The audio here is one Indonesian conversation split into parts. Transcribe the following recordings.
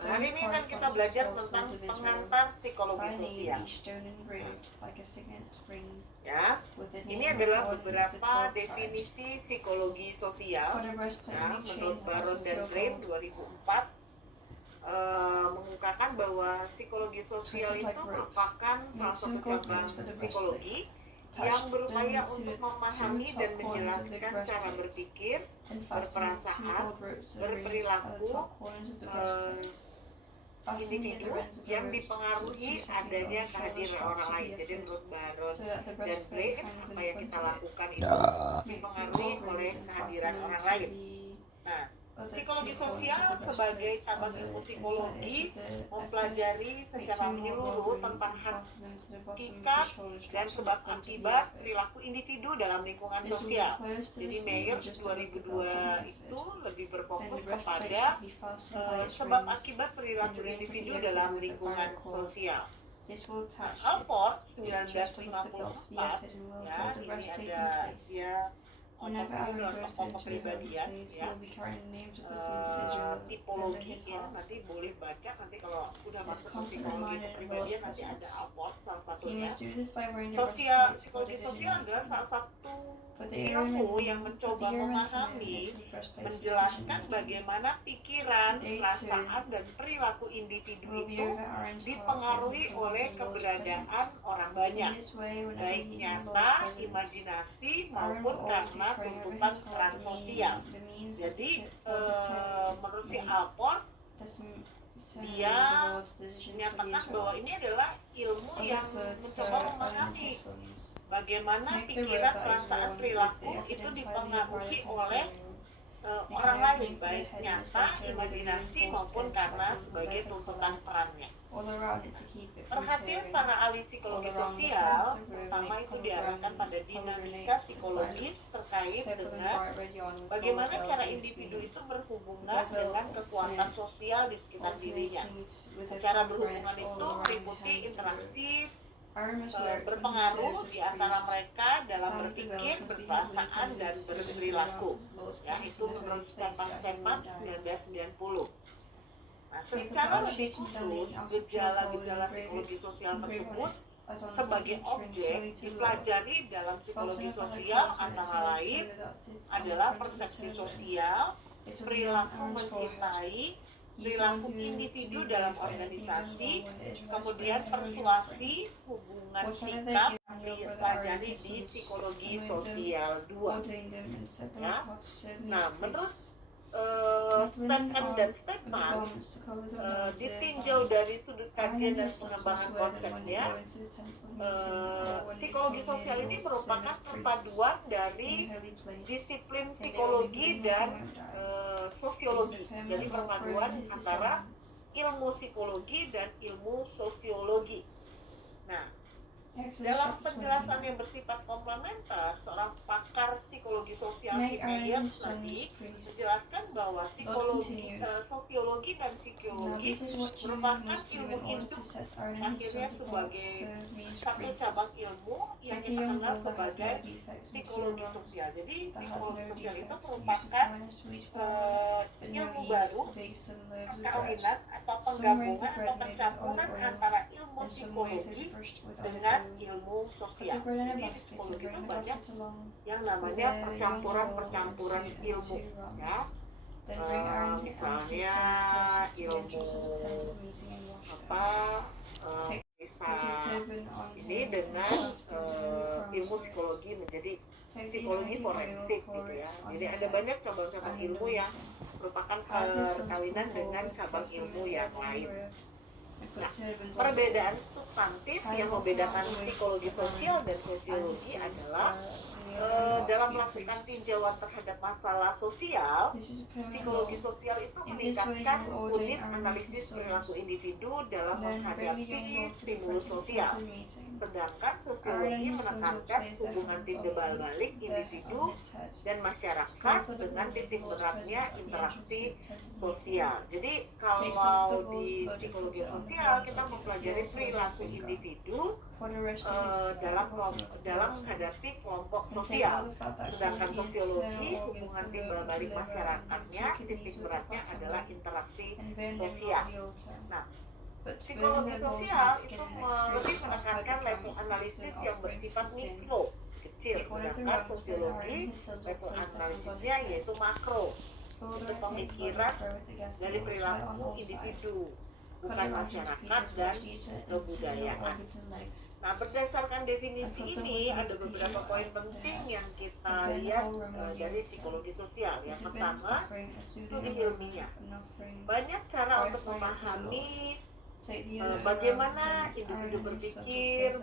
Hari ini kan kita belajar tentang pengantar psikologi sosial. Ya, ini adalah beberapa definisi psikologi sosial. Ya, menurut Baron dan Graham 2004 mengungkapkan bahwa psikologi sosial itu merupakan salah satu cabang psikologi yang berupaya untuk memahami dan menjelaskan cara berpikir, berperasaan, berperilaku individu yang dipengaruhi adanya kehadiran orang lain. Jadi menurut Baron dan Blair, apa yang kita lakukan itu dipengaruhi oleh kehadiran orang lain. Nah, psikologi sosial sebagai cabang ilmu psikologi mempelajari secara menyeluruh tentang hakikat dan sebab akibat perilaku individu dalam lingkungan sosial. Jadi Myers 2002 itu lebih berfokus kepada sebab akibat perilaku individu dalam lingkungan sosial. Alport 1954 ya, ini ada dia dalam tokoh kepribadian ya, tipologinya nanti boleh baca, nanti kalau udah masuk ke psikologi kepribadian nanti ada Alport salah satunya. Psikologi sosial adalah salah satu ilmu yang mencoba memahami, menjelaskan bagaimana pikiran, perasaan, dan perilaku individu itu dipengaruhi oleh keberadaan orang banyak, baik nyata, imajinasi, maupun karena tuntutan peran sosial. Jadi menurut si Alport, dia menyatakan bahwa ini adalah ilmu yang mencoba memahami bagaimana pikiran, perasaan, perilaku itu dipengaruhi oleh orang lain, baik nyata, imajinasi, maupun karena sebagai tuntutan perannya. Perhatian para ahli psikologi sosial pertama itu diarahkan pada dinamika psikologis terkait dengan bagaimana cara individu itu berhubungan dengan kekuatan sosial di sekitar dirinya. Cara berhubungan itu meliputi interaksi berpengaruh di antara mereka dalam berpikir, berperasaan, dan berperilaku. Ya, itu menurut Stepan 1990. Nah, secara lebih khusus, gejala-gejala psikologi sosial tersebut sebagai objek dipelajari dalam psikologi sosial antara lain adalah persepsi sosial, perilaku mencintai, perilaku individu dalam organisasi, kemudian persuasi, hubungan sikap dipelajari di psikologi sosial 2. Ya. Nah, menurut Stepan dan Stepan ditinjau dari sudut kajian dan pengembangan konsepnya, psikologi sosial ini merupakan perpaduan dari disiplin psikologi dan sosiologi. Jadi perpaduan antara ilmu psikologi dan ilmu sosiologi. Nah, dalam penjelasan yang bersifat komplementer, seorang pakar psikologi sosial Myers tadi menjelaskan bahwa sosiologi dan psikologi merupakan ilmu induk akhirnya sebagai satu cabang ilmu yang kita kenal sebagai psikologi sosial. Jadi psikologi sosial itu merupakan ilmu baru, perkawinan atau penggabungan atau pencampuran antara ilmu psikologi dengan ilmu sosial. Jadi di psikologi itu banyak yang namanya percampuran ilmu, ya. Misalnya ilmu bisa ini dengan ilmu psikologi menjadi psikologi forensik gitu ya. Jadi ada banyak cabang-cabang ilmu yang merupakan perkawinan dengan cabang ilmu yang lain. Nah, perbedaan substantif yang membedakan psikologi sosial dan sosiologi adalah dalam melakukan tinjauan terhadap masalah sosial, psikologi sosial itu meningkatkan unit analisis perilaku individu dalam menghadapi stimulus sosial, sedangkan sosiologi menekankan hubungan timbal balik individu dan masyarakat dengan titik beratnya interaksi sosial. Jadi kalau di psikologi sosial kita mempelajari perilaku individu dalam menghadapi kelompok sosial. sosial. Sedangkan sosiologi, hubungan timbal balik masyarakatnya, titik beratnya adalah interaksi sosial. Nah, psikologi sosial itu lebih menekankan level analisis yang bersifat mikro, kecil, sedangkan sosiologi level analisisnya yaitu makro, itu pemikiran dari perilaku individu, bukan masyarakat dan kebudayaan. Nah, berdasarkan definisi ini ada beberapa poin penting yang kita lihat dari psikologi sosial. Yang pertama, studi ilmiah. Banyak cara untuk memahami bagaimana individu berpikir,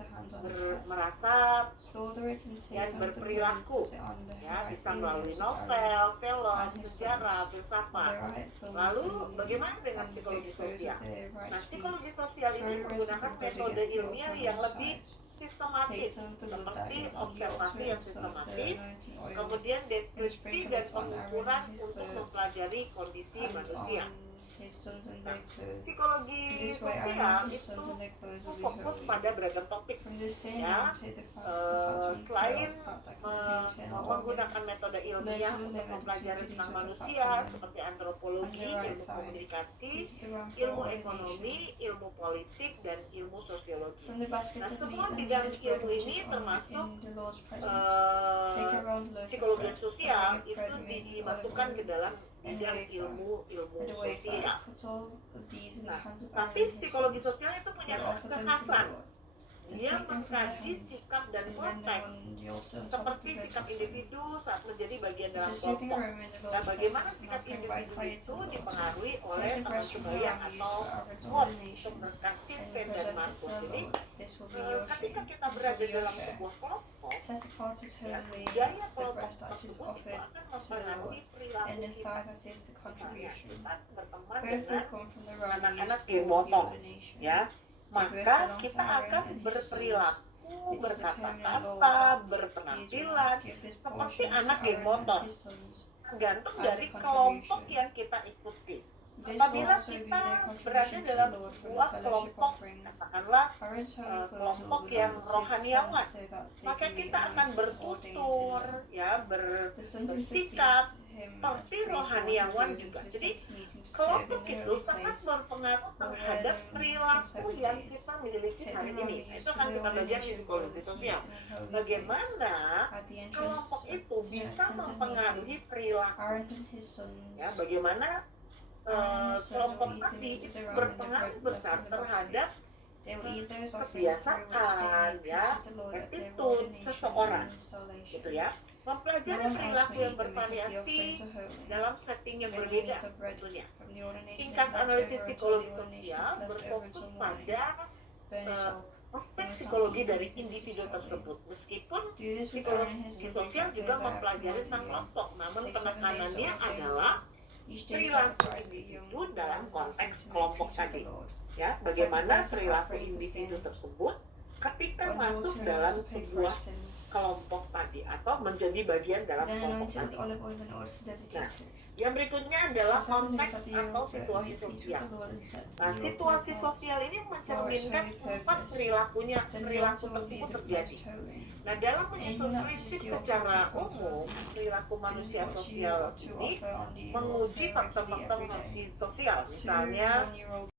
merasa, dan berperilaku. Ya, bisa melalui novel, film, sejarah, filsafat. Lalu, bagaimana dengan psikologi sosial? Nah, psikologi sosial ini menggunakan metode ilmiah yang lebih sistematis, seperti observasi yang sistematis, kemudian deskripsi dan pengukuran untuk mempelajari kondisi manusia. Nah, psikologi sosial itu fokus pada beragam topik, ya. Selain menggunakan metode ilmiah untuk mempelajari tentang manusia seperti antropologi, ilmu komunikasi, ilmu ekonomi, ilmu politik, dan ilmu sosiologi. Nah, semua bidang ilmu ini termasuk psikologi sosial itu dimasukkan ke dalam bidang ilmu sosial. Nah, tapi psikologi sosial itu punya kekhasan. Dia mengkaji sikap dan konteks, seperti sikap individu saat menjadi bagian dalam kelompok. Nah, bagaimana sikap individu itu dipengaruhi oleh teman sebaya atau mod seperti Finn dan Marcus. Jadi, ketika kita berada dalam sebuah kelompok, ya, budaya kelompok tersebut itu akan mempengaruhi perilaku kita. Misalnya, kita berteman dengan anak-anak geng motor, ya, maka kita akan berperilaku, berkata-kata, berpenampilan seperti anak geng motor, tergantung dari kelompok yang kita ikuti. Apabila kita berada dalam sebuah kelompok, katakanlah kelompok yang rohaniawan, maka kita akan bertutur, ya, bersikap seperti rohaniawan juga. Jadi kelompok itu sangat berpengaruh terhadap perilaku yang kita miliki hari ini. Itu akan kita belajar di psikologi sosial. Bagaimana kelompok itu bisa mempengaruhi perilaku. Ya, bagaimana kelompok tadi itu berpengaruh besar terhadap kebiasaan, ya, attitude seseorang, gitu ya. Mempelajari perilaku yang bervariasi dalam setting yang berbeda tentunya. Tingkat analisis psikologi sosial berfokus pada aspek psikologi dari individu tersebut. Meskipun psikologi sosial juga mempelajari tentang kelompok, namun penekanannya adalah perilaku individu dalam konteks kelompok tadi. Ya, bagaimana perilaku individu tersebut ketika masuk dalam sebuah kelompok tadi atau menjadi bagian dalam kelompok tadi. Nah, yang berikutnya adalah konteks atau situasi sosial. Nah, situasi sosial ini mencerminkan tempat perilaku tersebut terjadi. Nah, dalam menyusun prinsip secara umum, perilaku manusia sosial ini menguji faktor-faktor sosial, misalnya